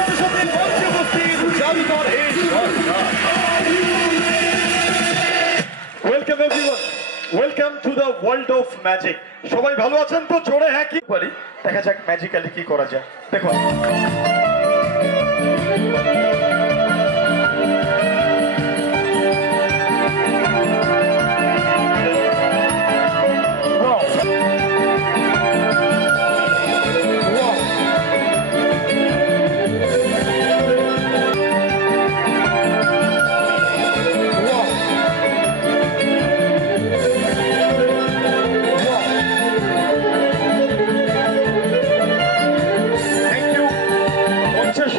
সাথে সাথে মঞ্চে উপস্থিত জাদুকর এই Sarkar. Welcome everyone, welcome to the world of magic. সবাই ভালো আছেন তো? জোরে হ্যাঁ কি পারি, দেখা যাক ম্যাজিক্যালি কি করা যায়। দেখুন,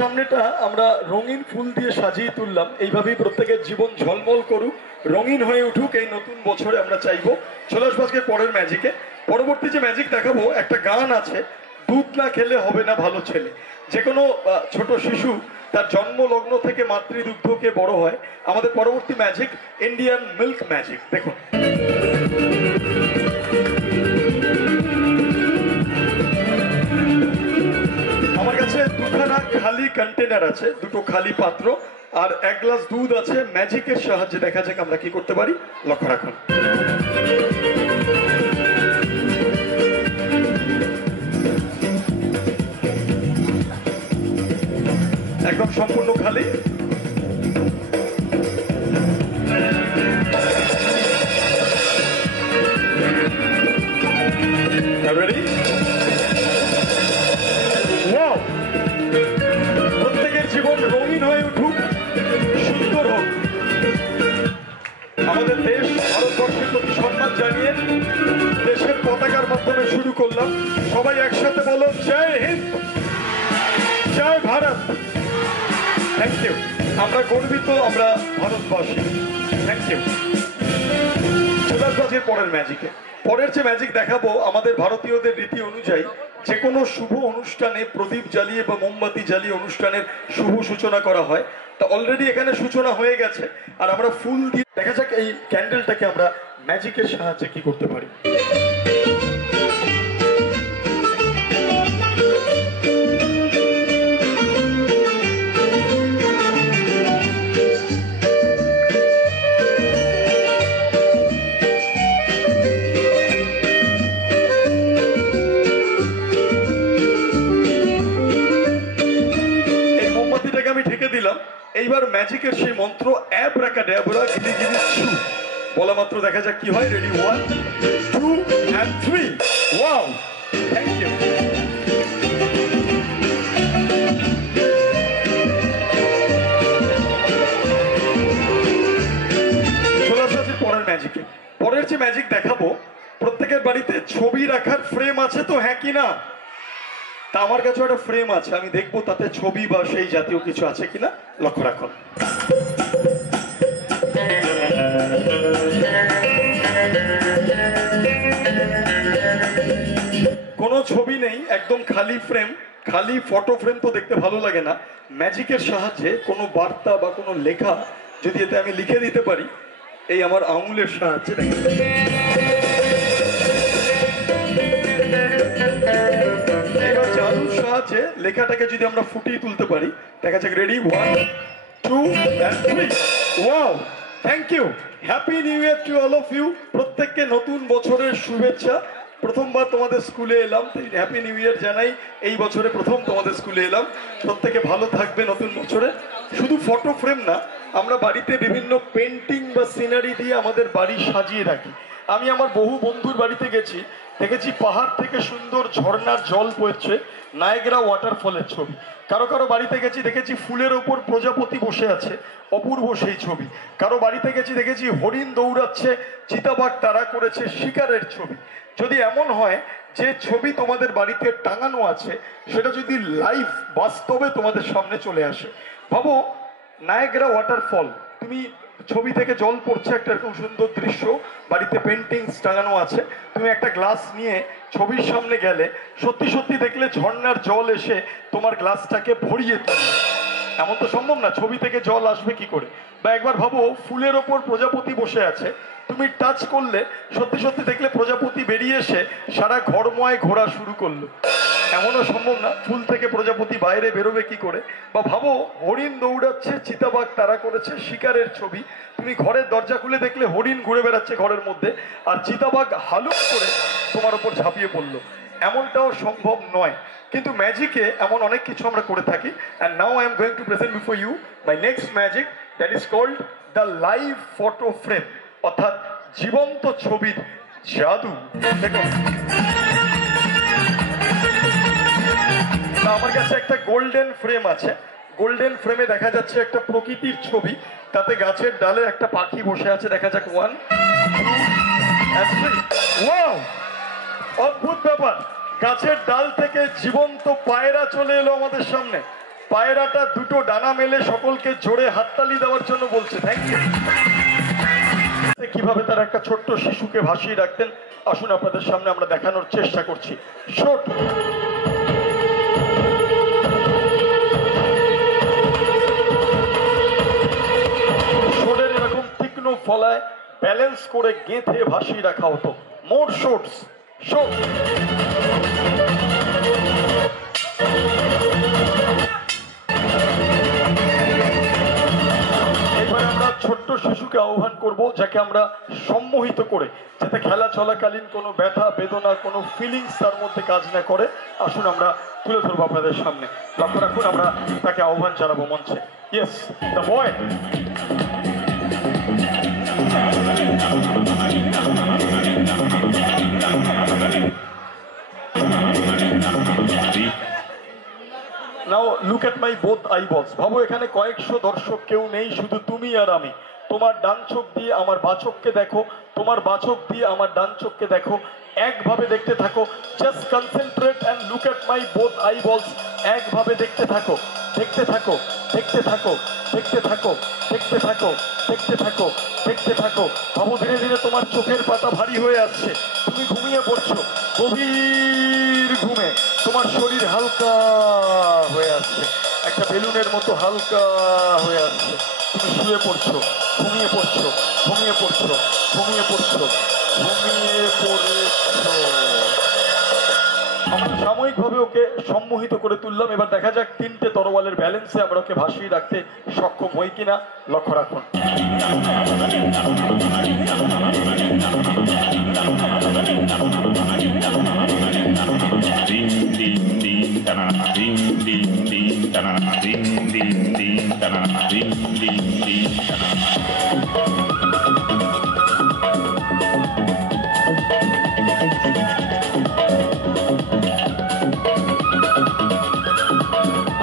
সামনেটা আমরা রঙিন ফুল দিয়ে সাজিয়ে তুললাম। এইভাবেই প্রত্যেকের জীবন ঝলমল করুক, রঙিন হয়ে উঠুক এই নতুন বছরে আমরা চাইবো। চলে আসবো আজকে পরের ম্যাজিকে। পরবর্তী যে ম্যাজিক দেখাবো, একটা গান আছে, দুধ না খেলে হবে না ভালো ছেলে। যে কোনো ছোট শিশু তার জন্ম লগ্ন থেকে মাতৃদুগ্ধকে বড় হয়। আমাদের পরবর্তী ম্যাজিক ইন্ডিয়ান মিল্ক ম্যাজিক। দেখুন, আমার কাছে দুখানা খালি কন্টেনার আছে, দুটো খালি পাত্র আর এক গ্লাস দুধ আছে। ম্যাজিকের সাহায্যে দেখা যাক আমরা কি করতে পারি। লক্ষ্য রাখুন, একদম সম্পূর্ণ খালি। রেডি? ওয়াও! প্রত্যেকের জীবন রঙিন হয়ে উঠুক, সুন্দর হোক। আমাদের দেশ ভারতবর্ষের প্রতি সম্মান জানিয়ে দেশের পতাকার মাধ্যমে শুরু করলাম। সবাই একসাথে বলো, জয় হিন্দ, জয় ভারত। Thank you. আমরা গর্বিত, আমরা ভারতবাসী। Thank you. চলে আসবো আজকের পরের ম্যাজিকে। পরের যে ম্যাজিক দেখাবো, আমাদের ভারতীয়দের রীতি অনুযায়ী যে কোনো শুভ অনুষ্ঠানে প্রদীপ জ্বালিয়ে বা মোমবাতি জ্বালিয়ে অনুষ্ঠানের শুভ সূচনা করা হয়। তা অলরেডি এখানে সূচনা হয়ে গেছে আর আমরা ফুল দিয়ে দেখা যাক এই ক্যান্ডেলটাকে আমরা ম্যাজিকের সাহায্যে কি করতে পারি। আমি ঢেকে দিলাম। এইবার ম্যাজিকের সেই মন্ত্র অ্যাব্রাকাডাবরা গিলিগিলি ছু বলা মাত্র দেখা যাক কি হয়। Ready? 1 2 and 3। Wow, thank you. চলে আসছে পরের ম্যাজিকে। পরের যে ম্যাজিক দেখাবো, প্রত্যেকের বাড়িতে ছবি রাখার ফ্রেম আছে তো, হ্যাঁ কি না? তা আমার কাছে একটা ফ্রেম আছে, আমি দেখবো তাতে ছবি বা সেই জাতীয় কিছু আছে কিনা। লক্ষ্য রাখুন, কোনো ছবি নেই, একদম খালি ফ্রেম। খালি ফটো ফ্রেম তো দেখতে ভালো লাগে না। ম্যাজিকের সাহায্যে কোনো বার্তা বা কোনো লেখা যদি এতে আমি লিখে দিতে পারি, এই আমার আঙুলের সাহায্যে জাদুর সাহায্যে লেখাটাকে যদি আমরা ফুটিয়ে তুলতে পারি, দেখা যাক। Ready? 1 2 and 3। Wow, thank you. Happy new year to all of you. প্রত্যেককে নতুন বছরের শুভেচ্ছা। প্রথমবার তোমাদের স্কুলে এলাম, তাই হ্যাপি নিউ ইয়ার জানাই। এই বছরে প্রথম তোমাদের স্কুলে এলাম। প্রত্যেকে ভালো থাকবে নতুন বছরে। শুধু ফটো ফ্রেম না, আমরা বাড়িতে বিভিন্ন পেন্টিং বা সিনারি দিয়ে আমাদের বাড়ি সাজিয়ে রাখি। আমি আমার বহু বন্ধুর বাড়িতে গেছি, দেখেছি পাহাড় থেকে সুন্দর ঝর্ণার জল পড়ছে, নায়াগ্রা ওয়াটারফলের ছবি। কারো কারো বাড়িতে গেছি, দেখেছি ফুলের ওপর প্রজাপতি বসে আছে, অপূর্ব সেই ছবি। কারো বাড়িতে গেছি, দেখেছি হরিণ দৌড়াচ্ছে, চিতাবাঘ তাড়া করেছে, শিকারের ছবি। যদি এমন হয় যে ছবি তোমাদের বাড়িতে টাঙানো আছে, সেটা যদি লাইভ বাস্তবে তোমাদের সামনে চলে আসে, ভাবো নায়াগ্রা ওয়াটারফল, তুমি ছবি থেকে জল পড়ছে, একটা এরকম সুন্দর দৃশ্য, বাড়িতে পেন্টিংস টাঙানো আছে, তুমি একটা গ্লাস নিয়ে ছবির সামনে গেলে, সত্যি সত্যি দেখলে ঝর্ণার জল এসে তোমার গ্লাসটাকে ভরিয়ে তুলবে। এমন তো সম্ভব না, ছবি থেকে জল আসবে কি করে? বা একবার ভাবো ফুলের ওপর প্রজাপতি বসে আছে, তুমি টাচ করলে সত্যি সত্যি দেখলে প্রজাপতি বেরিয়ে এসে সারা ঘরময় ঘোরা শুরু করলো। এমনও সম্ভব না, ফুল থেকে প্রজাপতি বাইরে বেরোবে কি করে। বা ভাবো হরিণ দৌড়াচ্ছে, চিতাবাঘ তাড়া করেছে, শিকারের ছবি। তুমি ঘরের দরজা খুলে দেখলে হরিণ ঘুরে বেড়াচ্ছে ঘরের মধ্যে, আর চিতাবাঘ হালুক করে তোমার ওপর ঝাঁপিয়ে পড়লো। এমনটাও সম্ভব নয়, কিন্তু ম্যাজিকে এমন অনেক কিছু আমরা করে থাকি। And now I am going to present before you my next magic, that is called the live photo frame, অর্থাৎ জীবন্ত ছবির জাদু। দেখুন, আমার কাছে একটা গোল্ডেন ফ্রেম আছে। গোল্ডেন ফ্রেমে দেখা যাচ্ছে একটা প্রকৃতির ছবি, তাতে গাছের ডালে একটা পাখি বসে আছে। দেখা যাক, 1 2 and 3। ওয়াও, অদ্ভুত ব্যাপার, গাছের ডাল থেকে জীবন্ত পায়রা চলে এলো আমাদের সামনে। পায়রাটা দুটো ডানা মেলে সকলকে জোরে হাততালি দেওয়ার জন্য বলছে থ্যাংক ইউ। কিভাবে তারা একটা ছোট্ট শিশুকে ভাসিয়ে রাখতেন, আসুন আপনাদের সামনে আমরা দেখানোর চেষ্টা করছি। শর্ট ফলায় ব্যালেন্স করে গেঁথে ভাসিয়ে রাখা হতো। মোর শর্টস শর্ট। এবার আমরা ছোট্ট শিশুকে আহ্বান করব, যাকে আমরা সম্মোহিত করে, যাতে খেলা চলাকালীন কোনো ব্যথা বেদনা কোনো ফিলিংস তার মধ্যে কাজ না করে। আসুন আমরা তুলে ধরবো আপনাদের সামনে। লক্ষ্য রাখুন, আমরা তাকে আহ্বান জানাবো মঞ্চে। Yes, the boy. Now look at my both eyeballs. ভাবো এখানে কয়েকশো দর্শক, কেউ নেই, শুধু তুমি আর আমি। তোমার ডান চোখ দিয়ে আমার বাঁ চোখকে দেখো, তোমার বাঁ চোখ দিয়ে আমার ডান চোখকে দেখো, একভাবে দেখতে থাকো। Just concentrate and look at my both eyeballs. একভাবে দেখতে থাকো, দেখতে থাকো, দেখতে থাকো, দেখতে থাকো, দেখতে থাকো, দেখতে থাকো, দেখতে থাকো। ভাবো ধীরে ধীরে তোমার চোখের পাতা ভারী হয়ে আসছে, তুমি ঘুমিয়ে পড়ছো গভীর ঘুমে। তোমার শরীর হালকা হয়ে আসছে, একটা বেলুনের মতো হালকা হয়ে আসছে। তুমি শুয়ে পড়ছো, ঘুমিয়ে পড়ছো, ঘুমিয়ে পড়ছো, ঘুমিয়ে পড়ছো, ঘুমিয়ে পড়েছো। আমরা সাময়িকভাবে ওকে সম্মোহিত করে তুললাম। এবার দেখা যাক তিনটে তরোয়ালের ব্যালেন্সে আমরা ওকে ভাসিয়ে রাখতে সক্ষম হই কিনা। লক্ষ্য রাখুন।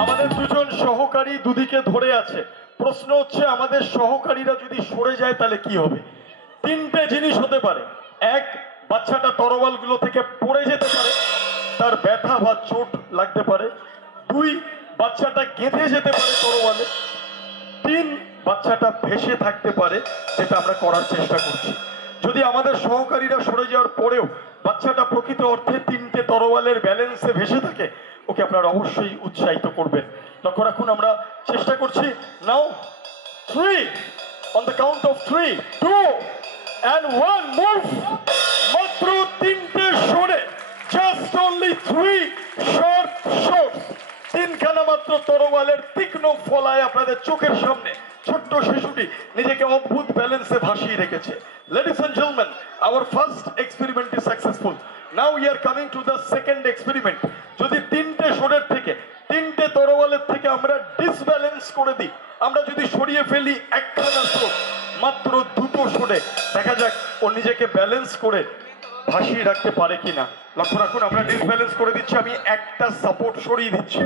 আমাদের দুজন সহকারী দুদিকে ধরে আছে। প্রশ্ন হচ্ছে, আমাদের সহকারীরা যদি সরে যায় তাহলে কি হবে? তিনটে জিনিস হতে পারে। এক, বাচ্চাটা তরোয়ালগুলো থেকে পড়ে যেতে পারে, তার ব্যথা বা চোট লাগতে পারে। দুই, বাচ্চাটা গেঁথে যেতে পারে তরোয়ালে। তিন, বাচ্চাটা ভেসে থাকতে পারে, যেটা আমরা করার চেষ্টা করছি। যদি আমাদের সহকারীরা সরে যাওয়ার পরেও বাচ্চাটা প্রকৃত অর্থে তিনটে তরোয়ালের ব্যালেন্সে ভেসে থাকে, ওকে আপনারা অবশ্যই উৎসাহিত করবেন। লক্ষ্য রাখুন, আমরা চেষ্টা করছি। নাও 3, on the count of 3, 2 and 1, move. মাত্র তিনটে সরে, just only 3 short shots। তিনখানা মাত্র তরোয়ালের তীক্ষ্ণ ফলায় আপনাদের চোখের সামনে ছোট্ট শিশুটি নিজেকে অদ্ভুত ব্যালেন্সে ভাসিয়ে রেখেছে। Ladies and gentlemen, our first experiment is successful. Now we are coming to the second experiment. যদি তিনটে শোরের থেকে, তিনটে তরোয়ালের থেকে আমরা ডিসব্যালেন্স করে দিই, আমরা যদি সরিয়ে ফেলি একখানা শোর, মাত্র দুটো শোরে, দেখা যাক ও নিজেকে ব্যালেন্স করে ভাসিয়ে রাখতে পারে কিনা। লক্ষ্য রাখুন, আমরা ডিসব্যালেন্স করে দিচ্ছি। আমি একটা সাপোর্ট সরিয়ে দিচ্ছি।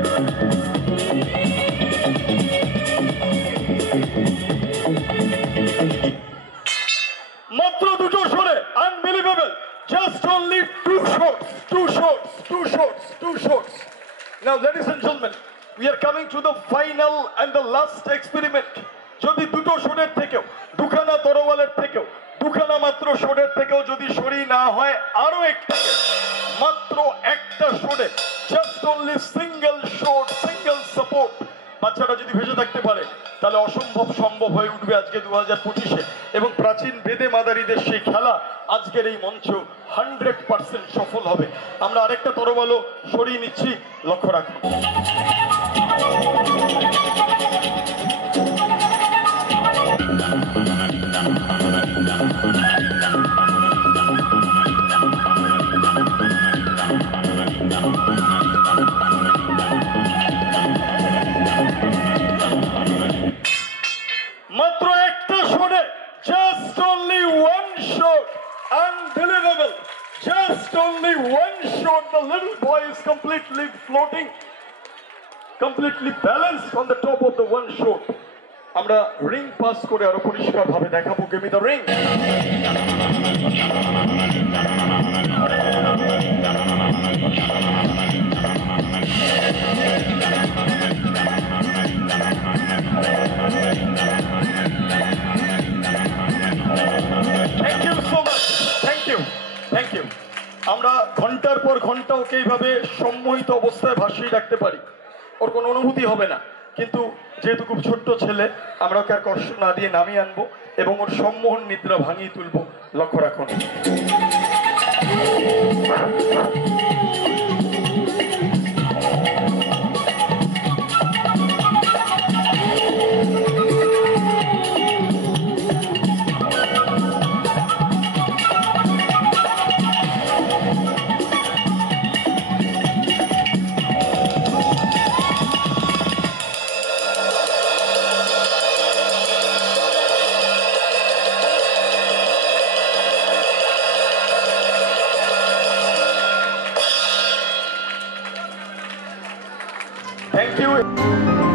মাত্র দুটো সরে, unbelievable. Just only 2 shots, 2 shots, 2 shots, 2 shots. Now, ladies and gentlemen, we are coming to the final and the last experiment. যদি দুটো শোরের থেকেও, দুখানা তরোয়ালের থেকেও, দুখানা মাত্র শোরের থেকেও যদি সরি না হয় আরো একটা, মাত্র একটা Shorey, just only single shot, single support, বাচ্চারা যদি ভেসে থাকতে পারে, তাহলে অসম্ভব সম্ভব হয়ে উঠবে আজকে 2025-এ। এবং প্রাচীন বেদে মাদারীদের সেই খেলা আজকের এই মঞ্চ 100% সফল হবে। আমরা আরেকটা তরবালও সরিয়ে নিচ্ছি, লক্ষ্য রাখুন। মাত্র একটা শটে, just only one shot, unbelievable, just only one shot, the little boy is completely floating, completely balanced on the top of the one shot. আমরা রিং পাস করে আরো পরিষ্কার ভাবে দেখাবো, give me the ring. Thank you so much, thank you, thank you. আমরা ঘন্টার পর ঘন্টা ওকে এইভাবে সম্মোহিত অবস্থায় ভাসিয়ে রাখতে পারি, ওর কোনো অনুভূতি হবে না, কিন্তু যেহেতু খুব ছোট্ট ছেলে, আমরা ওকে আর কষ্ট না দিয়ে নামিয়ে আনবো এবং ওর সম্মোহন নিদ্রা ভাঙিয়ে তুলবো, লক্ষ্য রাখুন। Thank you.